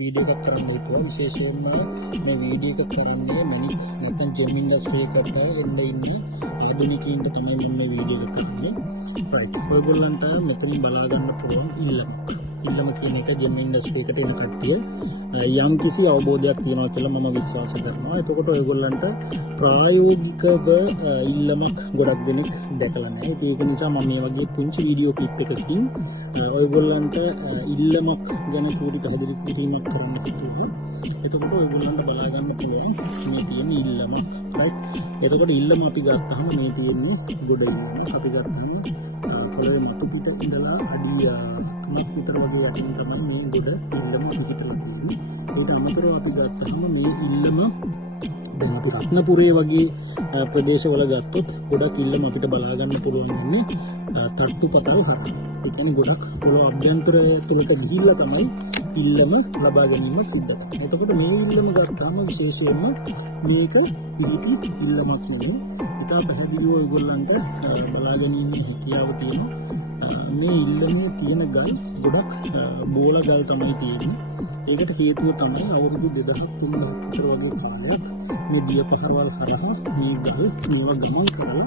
Video එකක් කරන්න හිතුවා. විශේෂයෙන්ම මේ වීඩියෝ එක කරන්නේ මිනිස් නැත්නම් ජෙම් ඉන්ඩස්ට්‍රි එකට එන්න ඉන්නේ ආධුනිකයින්ට තමයි මේ වීඩියෝ එක කරන්නේ. රයිට්. ඔයගොල්ලන්ට මෙතනින් බලා ගන්න පුළුවන් ඉල්ලම කියන එක ජෙම් ඉන්ඩස්ට්‍රි එකට එන කට්ටිය යම් කිසි අවබෝධයක් තියෙනවා කියලා මම විශ්වාස කරනවා. එතකොට ඔයගොල්ලන්ට ප්‍රායෝගිකව ඉල්ලමක් ගොඩක් දෙනෙක් දැකලා නැහැ. ඒක නිසා මම මේ වගේ පුංචි වීඩියෝ ක්ලිප් එකකින් ඔයගොල්ලන්ට ඉල්ලමක් ගැන පොඩි පැහැදිලි කිරීමක් කරන්න කිව්වා. එතකොට ඔයගොල්ලන්ට බලා ගන්න පුළුවන් මේ තියෙන ඉල්ලම. රයිට්. එතකොට ඉල්ලම අපි ගත්තාම මේ තියෙන්නේ ගොඩ ඉල්ලම. අපි ගත්තාම පොළවේ මතු පිට ඉඳලා අඩිය 3ක් විතර වගේ යටින් තමයි මේ ගොඩ ඉල්ලම පිටිතර තියෙන්නේ. ඒකට අමතරව අපි ගත්තාම මේ ඉල්ලම දැන් අපි රත්නපුරේ වගේ ප්‍රදේශවල ගත්තොත් ගොඩක් ඉල්ලම අපිට බලා ගන්න පුළුවන් ඉන්නේ තට්ටුපතල් කරා. ඒ කියන්නේ ගොඩක් පොළොව අභ්‍යන්තරය තුළට ගිහිල්ලා තමයි ඉල්ලම ලබා ගැනීම සිද්ධ වෙන්නේ. එතකොට මේ ඉල්ලම ගත්තාම විශේෂයෙන්ම මේක පිළිපි ඉල්ලමක් නෙවෙයි. ඉතා පැහැදිලිව ඔයගොල්ලන්ට බලා ගැනීම හැකියාව තියෙනවා. මේ ඉල්ලමේ තියෙන ගල් ගොඩක් බෝල ගල් තමයි තියෙන්නේ. ඒකට හේතුව තමයි අවුරුදු 2003 විතර වගේ කාලයක් මේ දිය පහරවල් හරහා මේ ගල් නිව ගමන් කරලා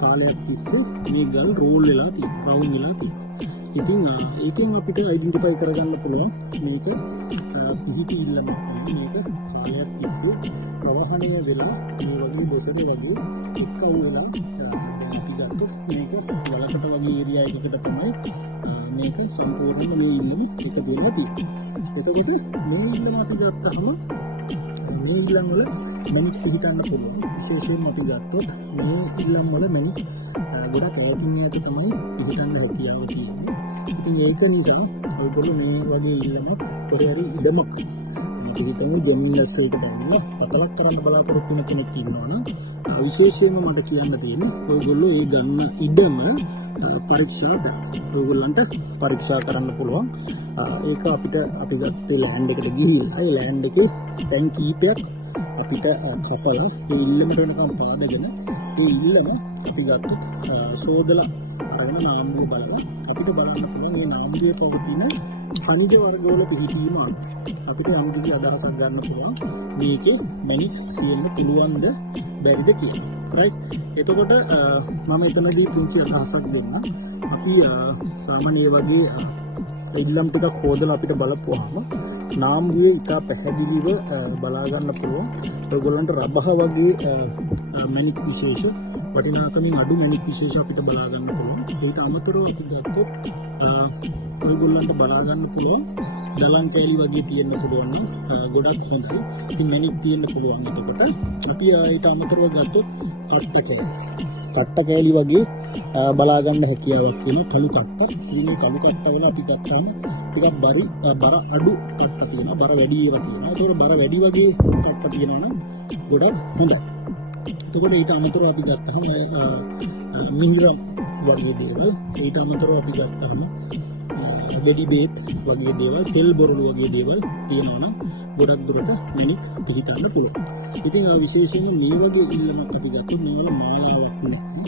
කාලයක් තිස්සේ මේ ගල් රෝල් වෙලා තියෙනවා, රවුම් වෙලා තියෙනවා. ඉතින් ඒකෙන් අපිට අයිඩෙන්ටිෆයි කරගන්න පුළුවන් මේක පිහිටි ඉල්ලමක්. මේක කාලයක් තිස්සේ ප්‍රවාහණය වෙලා මේ වගේ දෙසක වගේ එක්කයි වෙලා අපි ගත්තොත් මේක වලකට වගේ ඒරියා එකකට තමයි මේක සම්පූර්ණයෙන්ම මේ ඉල්ලම එක දෙන්න තියෙන්නේ. එතකොට මේ ඉල්ලම අපි ගත්තහම මේ ඉල්ලම් වල මනික් පිළිගන්න පුළුවන්. විශේෂයෙන්ම අපි ගත්තොත් මේ ඉල්ලම් වල මනික් ගොඩක් ඈතින් ඈත තමයි පිළිගන්න හැකියාව තියෙන්නේ. ඉතින් ඒක නිසා ඔයගොල්ලෝ මේ වගේ ඉල්ලම කොහේ හරි ඉඩමක් මේක හිතන්නේ ජොමිනස් එකට දැම්ම අතලක් කරන්න බලාපොරොත්තු වෙන කෙනෙක් ඉන්නවා නම් විශේෂයෙන්ම මට කියන්න තියෙන්නේ ඔයගොල්ලෝ ඒ ගන්න ඉඩම පරීක්ෂා කරන්න. ඔයගොල්ලන්ට පරීක්ෂා කරන්න පුළුවන්. ඒක අපිට අපි ගත්තේ ලෑන්ඩ් එකට ගිහිල්ලා ඒ ලෑන්ඩ් එකේ ටැන් කීපයක් අපිට කපලා ඒ ඉල්ලමට වෙනකම් පාඩගෙන ඒ ඉල්ලම අපි ගත්තොත් සෝදලා අරගෙන නාම්බුව බලලා අපිට බලන්න පුළුවන් මේ නාම්බුවේ පවතින khනිජ වර්ගවල පිහිටීම අපිට යම් කිසි අදහසක් ගන්න පුළුවන් මේකේ මැනික් තියෙන්න පුළුවන්ද බැරිද කියලා. රයිට්. එතකොට මම එතනදී පුංචි අදහසක් දෙන්න. අපි සාමාන්‍ය වගේ ඉල්ලම් ටිකක් හොදලා අපිට බලපුවාම නාම්බුවේ ඉතා පැහැදිලිව බලා ගන්න පුළුවන් ඔයගොල්ලන්ට රබහ වගේ මැනික් විශේෂ වටිනාකමින් අඩු මැනික් විශේෂ අපිට බලා ගන්න පුළුවන්. ඒකට අමතරව අපි ගත්තොත් ඔයගොල්ලන්ට බලා ගන්න පුළුවන් දලන් කැලි වගේ තියෙන්න පුළුවන් නම් ගොඩක් හොඳයි. ඉතින් මැනික් තියෙන්න පුළුවන්. එතකොට අපි ඒකට අමතරව ගත්තොත් කට්ට කැලි වගේ බලා ගන්න හැකියාවක් තියෙන කළු කට්ට. ඉතින් මේ කළු කට්ට වල අපි ගත්තම ටිකක් බර අඩු කට්ට තියෙනවා, බර වැඩි ඒවා තියෙනවා. ඒතකොට බර වැඩි වගේ කට්ට තියෙනවා නම් ගොඩක් හොඳයි. එතකොට ඊට අමතරව අපි ගත්තහම මිහිර වගේ දේවල්, ඊට අමතරව අපි ගත්තහම දෙඩි බේත් වගේ දේවල්, තෙල් බොරළු වගේ දේවල් තියෙනවා නම් ගොඩක් දුරට මිනික් පිළිතන්න පුළුවන්. ඉතින් විශේෂයෙන් මේ වගේ ඉල්ලමක් අපි ගත්තොත් මේවල මායාවක් නැහැ.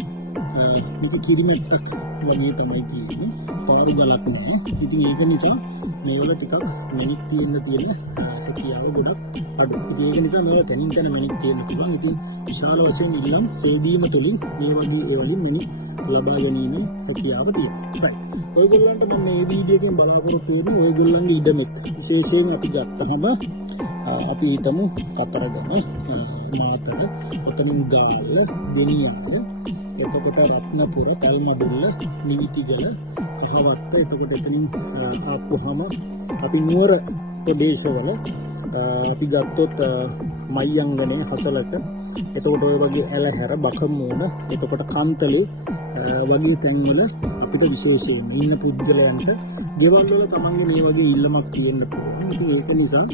මේක කිරිමැට්ටක් වගේ තමයි තියෙන්නේ. පවරු ගලක් නැහැ. ඉතින් ඒක නිසා මේවල ටිකක් මිනික් තියෙන හැකියාව ගොඩක් අඩුයි. ඉතින් ඒක නිසා මේවල තනින් තන මිනික් තියෙන්න පුළුවන්. ඉතින් විශාල වශයෙන් ඉල්ලම් සේදීම තුළින් මේ වගේ ඒවලින් මිනික් ලබා ගැනීම හැකියාව තියෙනවා. right. ඔයගොල්ලන්ට මම මේ වීඩියෝ එකෙන් බලාපොරොත්තු වෙන්නේ ඔයගොල්ලන්ගේ ඉඩමෙත්. විශේෂයෙන් අපි ගත්තහම අපි හිතමු කතරගම, නාතර, ඔතනින් ගාල්ල, දෙනියම්ම, එතකොට රත්නපුර, කල්මබුල්ල, නිවිතිගල, කහවත්ත. එතකොට එතනින් ආපුවාම අපි නුවර ප්‍රදේශවල අපි ගත්තොත් මයංගනේ, හසලක, එතකොට ඔය වගේ ඇලහැර, බකමූණ, එතකොට කන්තලේ වගේ තැන්වල අපිට විශේෂයෙන් ඉන්න පුද්ගලයන්ට ගෙවල් වල තමන්ගේ මේ වගේ ඉල්ලමක් තියෙන්න පුළුවන්. ඉතින් ඒක නිසා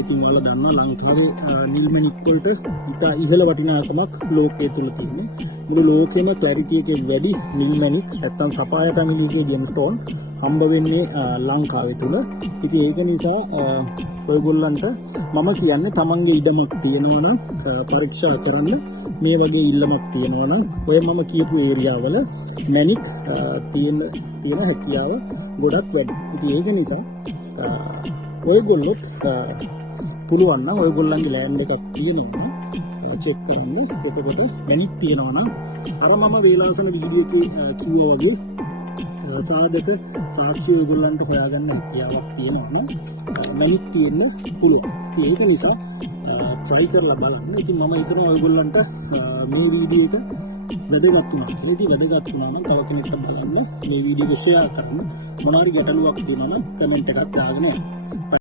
ඉතින් ඔයාලා දන්නවා ලංකාවේ නිල් මැණික් වලට ඉතා ඉහළ වටිනාකමක් ලෝකයේ තුල තියෙනවා. මුළු ලෝකෙම ක්ලැරිටි එකේ වැඩි නිල් මැණික් නැත්තම් සපාය ෆැමිලියේ ජෙම්ස්ටෝන් හම්බ වෙන්නේ ලංකාවේ තුල. ඉතින් ඒක නිසා ඔයගොල්ලන්ට මම කියන්නේ තමන්ගේ ඉඩමක් තියෙනවා නම් පරීක්ෂා කරන්න. මේ වගේ ඉල්ලමක් තියෙනවා නම් ඔය මම කියපු ඒරියා වල මැණික් තියෙන හැකියාව ගොඩක් වැඩි. ඉතින් ඒක නිසා ඔයගොල්ලොත් පුළුවන් නම් ඔයගොල්ලන්ගේ ලෑන්ඩ් එකක් තියෙනවා චෙක් කරන්න. එතකොට මැනික් තියෙනවා නම් අර මම වේලාසන වීඩියෝ එකේ කිව්වා වගේ සාධක සාක්ෂි ඔයගොල්ලන්ට හොයාගන්න හැකියාවක් තියෙනවා. මැනික් තියෙන්න පුළුවන්. ඒක නිසා try කරලා බලන්න. ඉතින් මම හිතනවා ඔයගොල්ලන්ට මේ වීඩියෝ එක වැදගත් වුණා. ඒකේ වැදගත් වුණා නම් තව කෙනෙක්ට බලන්න මේ වීඩියෝ එක ෂෙයා කරන්න. මොනවාරි ගැටලුවක් තියෙනවා නම් කමෙන්ට් එකක් දාගෙන යන්න.